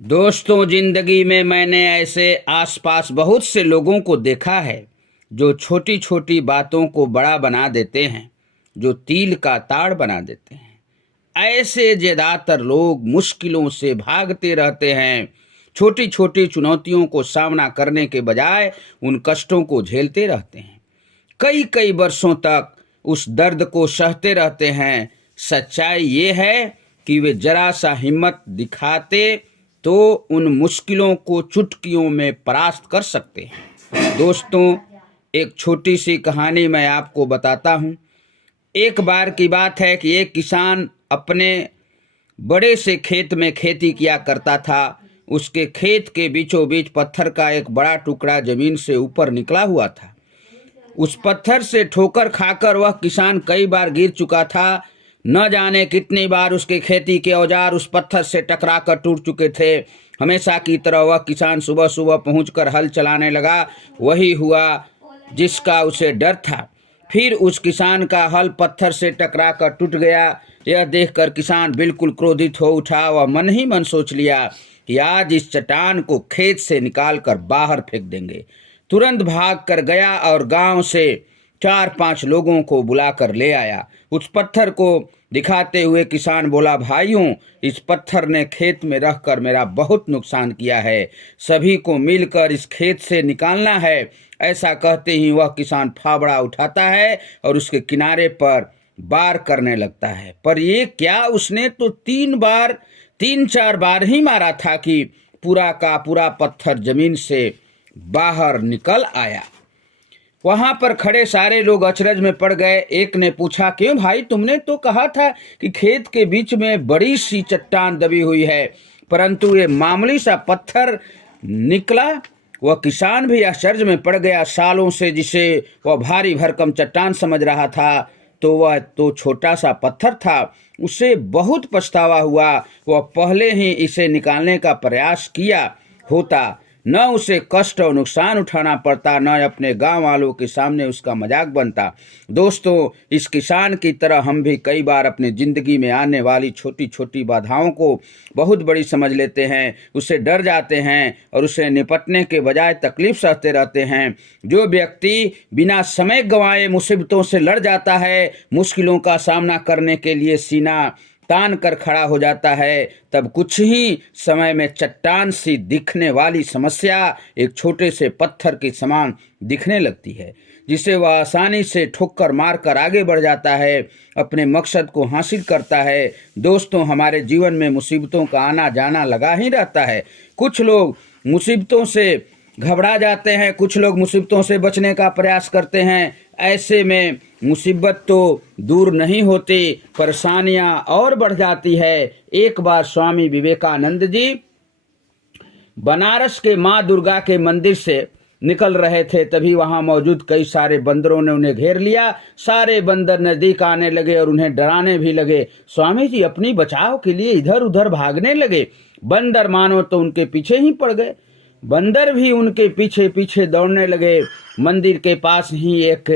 दोस्तों, जिंदगी में मैंने ऐसे आसपास बहुत से लोगों को देखा है जो छोटी छोटी बातों को बड़ा बना देते हैं, जो तिल का ताड़ बना देते हैं। ऐसे ज्यादातर लोग मुश्किलों से भागते रहते हैं, छोटी छोटी चुनौतियों को सामना करने के बजाय उन कष्टों को झेलते रहते हैं। कई कई वर्षों तक उस दर्द को सहते रहते हैं। सच्चाई ये है कि वे जरा सा हिम्मत दिखाते तो उन मुश्किलों को चुटकियों में परास्त कर सकते हैं। दोस्तों, एक छोटी सी कहानी मैं आपको बताता हूँ। एक बार की बात है कि एक किसान अपने बड़े से खेत में खेती किया करता था। उसके खेत के बीचों बीच पत्थर का एक बड़ा टुकड़ा जमीन से ऊपर निकला हुआ था। उस पत्थर से ठोकर खाकर वह किसान कई बार गिर चुका था। न जाने कितनी बार उसके खेती के औजार उस पत्थर से टकराकर टूट चुके थे। हमेशा की तरह वह किसान सुबह सुबह पहुंचकर हल चलाने लगा। वही हुआ जिसका उसे डर था। फिर उस किसान का हल पत्थर से टकराकर टूट गया। यह देखकर किसान बिल्कुल क्रोधित हो उठा। वह मन ही मन सोच लिया कि आज इस चट्टान को खेत से निकालकर बाहर फेंक देंगे। तुरंत भाग कर गया और गांव से 4-5 लोगों को बुलाकर ले आया। उस पत्थर को दिखाते हुए किसान बोला, भाइयों, इस पत्थर ने खेत में रहकर मेरा बहुत नुकसान किया है। सभी को मिलकर इस खेत से निकालना है। ऐसा कहते ही वह किसान फावड़ा उठाता है और उसके किनारे पर वार करने लगता है। पर ये क्या, उसने तो 3-4 बार ही मारा था कि पूरा का पूरा पत्थर जमीन से बाहर निकल आया। वहां पर खड़े सारे लोग अचरज में पड़ गए। एक ने पूछा, क्यों भाई, तुमने तो कहा था कि खेत के बीच में बड़ी सी चट्टान दबी हुई है, परंतु ये मामूली सा पत्थर निकला। वह किसान भी आश्चर्य में पड़ गया। सालों से जिसे वह भारी भरकम चट्टान समझ रहा था, तो वह तो छोटा सा पत्थर था। उसे बहुत पछतावा हुआ। वह पहले ही इसे निकालने का प्रयास किया होता, न उसे कष्ट और नुकसान उठाना पड़ता, न अपने गांव वालों के सामने उसका मजाक बनता। दोस्तों, इस किसान की तरह हम भी कई बार अपनी जिंदगी में आने वाली छोटी छोटी बाधाओं को बहुत बड़ी समझ लेते हैं, उससे डर जाते हैं और उसे निपटने के बजाय तकलीफ सहते रहते हैं। जो व्यक्ति बिना समय गंवाए मुसीबतों से लड़ जाता है, मुश्किलों का सामना करने के लिए सीना तान कर खड़ा हो जाता है, तब कुछ ही समय में चट्टान सी दिखने वाली समस्या एक छोटे से पत्थर के समान दिखने लगती है, जिसे वह आसानी से ठोकर मारकर आगे बढ़ जाता है, अपने मकसद को हासिल करता है। दोस्तों, हमारे जीवन में मुसीबतों का आना जाना लगा ही रहता है। कुछ लोग मुसीबतों से घबरा जाते हैं, कुछ लोग मुसीबतों से बचने का प्रयास करते हैं। ऐसे में मुसीबत तो दूर नहीं होती, परेशानियां और बढ़ जाती है। एक बार स्वामी विवेकानंद जी बनारस के माँ दुर्गा के मंदिर से निकल रहे थे। तभी वहां मौजूद कई सारे बंदरों ने उन्हें घेर लिया। सारे बंदर नजदीक आने लगे और उन्हें डराने भी लगे। स्वामी जी अपनी बचाव के लिए इधर उधर भागने लगे। बंदर मानो तो उनके पीछे ही पड़ गए। बंदर भी उनके पीछे पीछे दौड़ने लगे। मंदिर के पास ही एक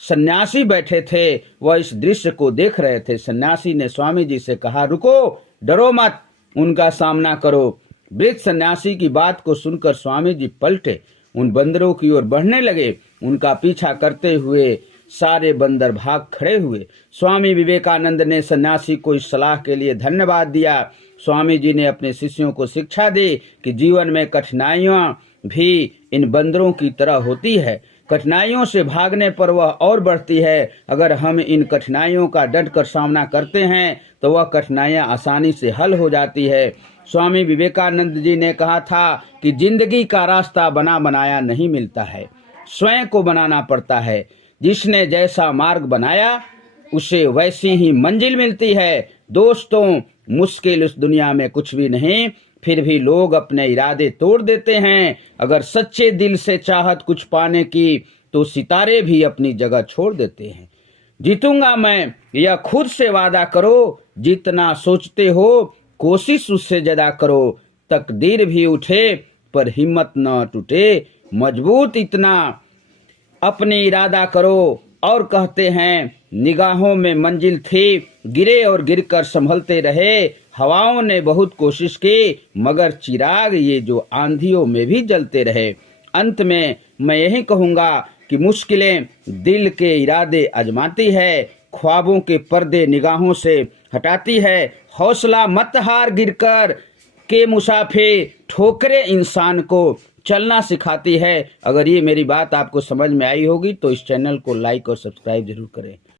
सन्यासी बैठे थे। वह इस दृश्य को देख रहे थे। सन्यासी ने स्वामी जी से कहा, रुको, डरो मत, उनका सामना करो। वृद्ध सन्यासी की बात को सुनकर स्वामी जी पलटे, उन बंदरों की ओर बढ़ने लगे। उनका पीछा करते हुए सारे बंदर भाग खड़े हुए। स्वामी विवेकानंद ने सन्यासी को इस सलाह के लिए धन्यवाद दिया। स्वामी जी ने अपने शिष्यों को शिक्षा दी कि जीवन में कठिनाइयां भी इन बंदरों की तरह होती है। कठिनाइयों से भागने पर वह और बढ़ती है। अगर हम इन कठिनाइयों का डट कर सामना करते हैं तो वह कठिनाइयां आसानी से हल हो जाती है। स्वामी विवेकानंद जी ने कहा था कि जिंदगी का रास्ता बना बनाया नहीं मिलता है, स्वयं को बनाना पड़ता है। जिसने जैसा मार्ग बनाया उसे वैसी ही मंजिल मिलती है। दोस्तों, मुश्किल इस दुनिया में कुछ भी नहीं, फिर भी लोग अपने इरादे तोड़ देते हैं। अगर सच्चे दिल से चाहत कुछ पाने की, तो सितारे भी अपनी जगह छोड़ देते हैं। जीतूंगा मैं, यह खुद से वादा करो। जितना सोचते हो कोशिश उससे ज्यादा करो। तकदीर भी उठे पर हिम्मत न टूटे। मजबूत इतना अपने इरादा करो। और कहते हैं निगाहों में मंजिल थी, गिरे और गिरकर संभलते रहे। हवाओं ने बहुत कोशिश की, मगर चिराग ये जो आंधियों में भी जलते रहे। अंत में मैं यही कहूँगा कि मुश्किलें दिल के इरादे आजमाती है, ख्वाबों के पर्दे निगाहों से हटाती है। हौसला मत हार, गिरकर के मुसाफिर ठोकरे इंसान को चलना सिखाती है। अगर ये मेरी बात आपको समझ में आई होगी तो इस चैनल को लाइक और सब्सक्राइब जरूर करें।